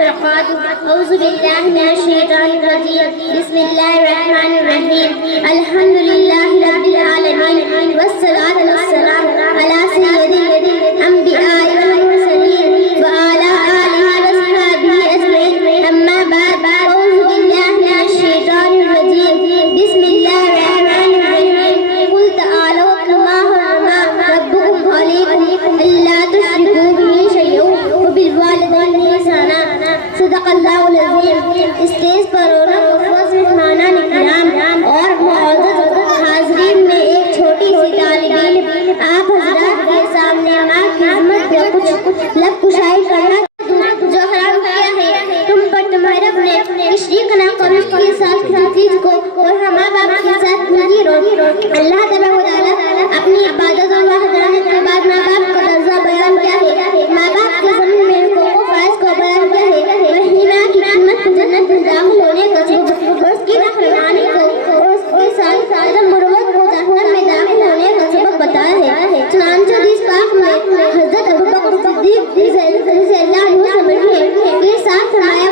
وبركاته. أعوذ بالله من الشيطان الرجيم. بسم الله الرحمن الرحيم. الحمد لله رب العالمين والصلاة والسلام على سيد الأنبياء والمرسلين وعلى آله وصحبه أجمعين. أما بعد، أعوذ بالله من الشيطان الرجيم. بسم الله الرحمن الرحيم. قل تعالوا أتل ما حرم ربكم عليكم ألا تشركوا به شيئا وبالوالدين إحسانا. صدق اللہ العظیم. اسٹیج پر اور مہمانان کرام اور معزز حاضرین میں ایک چھوٹی سی طالب علم آپ حضرات کے سامنے ماں کی خدمت میں کچھ لب کشائی کرنا جو حرام کیا ہے تم پر تمہارے اپنے تشریق نہ کرو کے ساتھ عزیز کو اور ماں باپ کے ساتھ پوری روٹی. اللہ تبارک و تعالیٰ اپنی عبادت اور وحدانیت کے بعد ماں باپ کا درجہ بیان کیا ہے. ماں باپ کے ضمن میں فرائض کو بیان کیا ہے. رحیمہ کی خدمت جنت میں داخل ہونے کا سبب اور اس کی رحمانی کو اور اس کے ساتھ عدم مروت کو جہنم میں داخل ہونے کا سبب بتایا ہے. چنانچہ حدیث پاک میں حضرت ابوبکر صدیق رضی اللہ عنہ سے مروی ہے کہ ساتھ فرمایا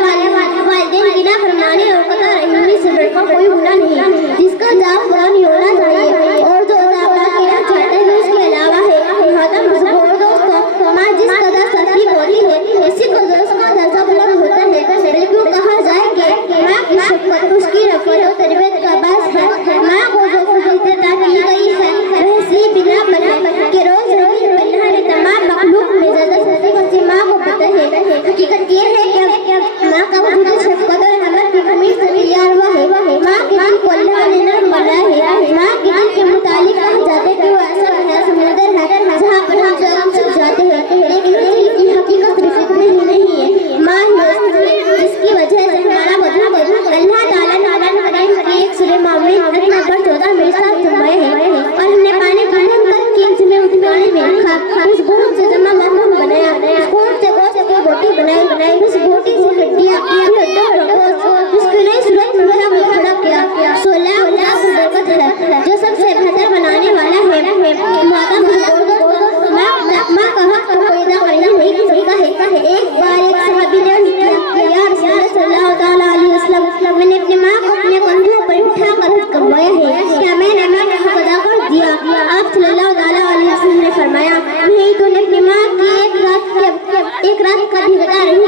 والدین کی نافرمانی اور قطع رحمی سے بڑھ کر کوئی گناہ نہیں جس کا جواب برا نہیں ہونا چاہیے اور جو عذاب اللہ کی راہ چاہتے ہیں اس کے علاوہ ہے. محترم بزرگوں دوستوں، ماں جس قدر شفیق ہوتی ہے اسی قدر اس کا درجہ بلند ہوتا ہے. بلکہ کہا جائے کہ ماں کی شفقت اس کی رفعت و تربیت کا باعث ہے. ماں کو جو فضیلت عطا کی گئی ہے وہ اسی بنا پر ہے کہ روز روز اللہ نے تمام مخلوق میں زیادہ شفقت سے ماں کو پتہ ہے. حقیقت یہ ہے کہ ماں کا وجود شفقت اور رحمت کی خمیر سے تیار ہوا ہے. ماں کے دل کو اللہ نے نرم بنایا ہے. ماں کے دل کے متعلق کہا جاتا ہے کہ وہ ایسا ہے سمندر ہے جہاں پر ہم چھپ جاتے ہیں لیکن دل کی حقیقت صرف نہیں ہے. ماں ہی جس کی وجہ سے ہمارا وجود اللہ تعالیٰ نے کریم کی ایک سورہ معمول اتنا پر 14 میں ساتھ فرمائے ہیں اور ہم نے پانی کی برکت کی میں اتکانے میں رکھا. اس گوشت سے جمع محکوم بنایا، اس گوشت سے گوشت کی بوٹی بنائی، اس بوٹی سے ہڈیاں اس کی نئی صورت میں کھڑا کیا. 16 اللہ کی برکت ہے جو سب سے بہتر بنانے والا ہے. محترم بزرگوں، ماں کا حق کوئی ادا کرنا نہیں سکتا ہے. ایک بار ایک صحابی نے کیا یا رسول اللہ صلی اللہ تعالیٰ علیہ وسلم میں نے اپنی ماں کو اپنے کندھوں پر اٹھا کر حج کروایا ہے، کیا میں نے ماں کا حق ادا کر دیا؟ آپ صلی اللہ تعالیٰ علیہ وسلم نے فرمایا نہیں، تو نے اپنی ماں کی ایک رات کا بھی ادا نہیں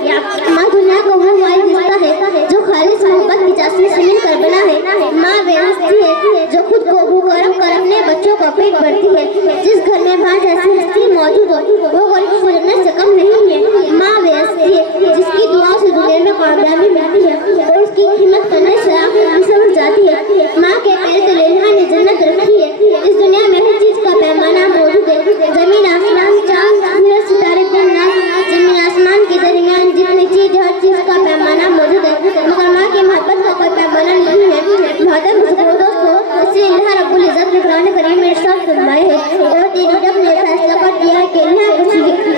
کیا. ماں دنیا کو وہ والد دیتا ہے جو خالص محبت کی چاشنی سے مل کر بنا ہے. ماں وہ ہستی ہے جو خود کو بھوکا رکھ کر اپنے بچوں کا پیٹ بھرتی ہے. جس گھر میں ماں جیسی ہستی موجود ہو وہ غریب کو جنت سے کم نہیں ہے. ماں وہ ہستی ہے جس کی دعا سے دنیا میں کامیابی ملتی ہے اور اس کی خدمت کرنے سے آخرت بھی سمجھ جاتی ہے. ماں کے پیر تلے اللہ نے جنت رکھی ہے. اس دنیا میں ہر چیز کا پیمانہ موجود ہے. زمین آسمان چاند سورج ستارے زمین آسمان کے درمیان جتنی چیز ہر چیز کا پیمانہ موجود ہے مگر ماں کی محبت کا کوئی پیمانہ نہیں ہے. محترم دوستوں، اس لیے اللہ رب العزت نے قرآن کریم میں ارشاد فرمائے ہے اور تیری رب نے فیصلہ کر دیا ہے کہ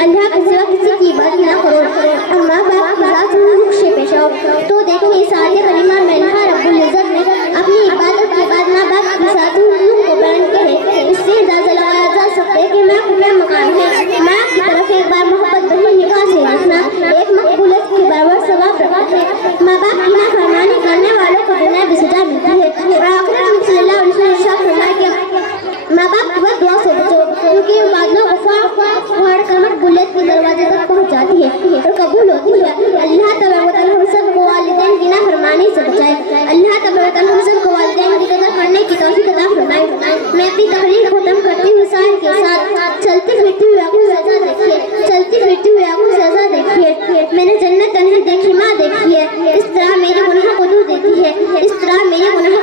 اللہ کے سوا کسی کی عبادت نہ کرو اور ماں باپ کی ذات سے سے پیش آؤ. تو دیکھیں اس آیت کریمہ میں اللہ رب العزت نے اپنی عبادت کے بعد ماں باپ کے ساتھ حقوق کو بیان کیا ہے. اس سے اندازہ لگایا جا سکتا ہے کہ ماں کا کیا مقام ہے. ماں کی طرف ایک بار محبت بڑی نگاہ سے دیکھنا ایک مقبولیت کے برابر ثواب رکھتا ہے. ماں باپ کی نافرمانی کرنے والوں کو دنیا میں سزا ملتی ہے اور آخرت میں صلی اللہ علیہ وسلم ارشاد فرمایا کہ ماں باپ کی بد دعا سے بچو کیونکہ بادلوں پھاڑ کر مقبولیت کے دروازے تک پہنچ جاتی ہے اور قبول ہوتی ہے. اللہ تبارک و تعالیٰ ہم سب کو والدین کی نافرمانی سے بچائے. اللہ تبارک و تعالیٰ ہم سب کو والدین کی قدر کرنے کی توفیق عطا فرمائے. میں اپنی تقریر ختم کرتی ہوں سائن کے ساتھ چلتی پھرتی ہوئی آنکھوں سے سزا دیکھیے، چلتی پھرتی ہوئی آنکھوں سے سزا دیکھیے. میں نے جنت نہیں دیکھی، ماں دیکھی ہے. اس طرح میرے گناہ کو دور دیتی ہے، اس طرح میرے گناہ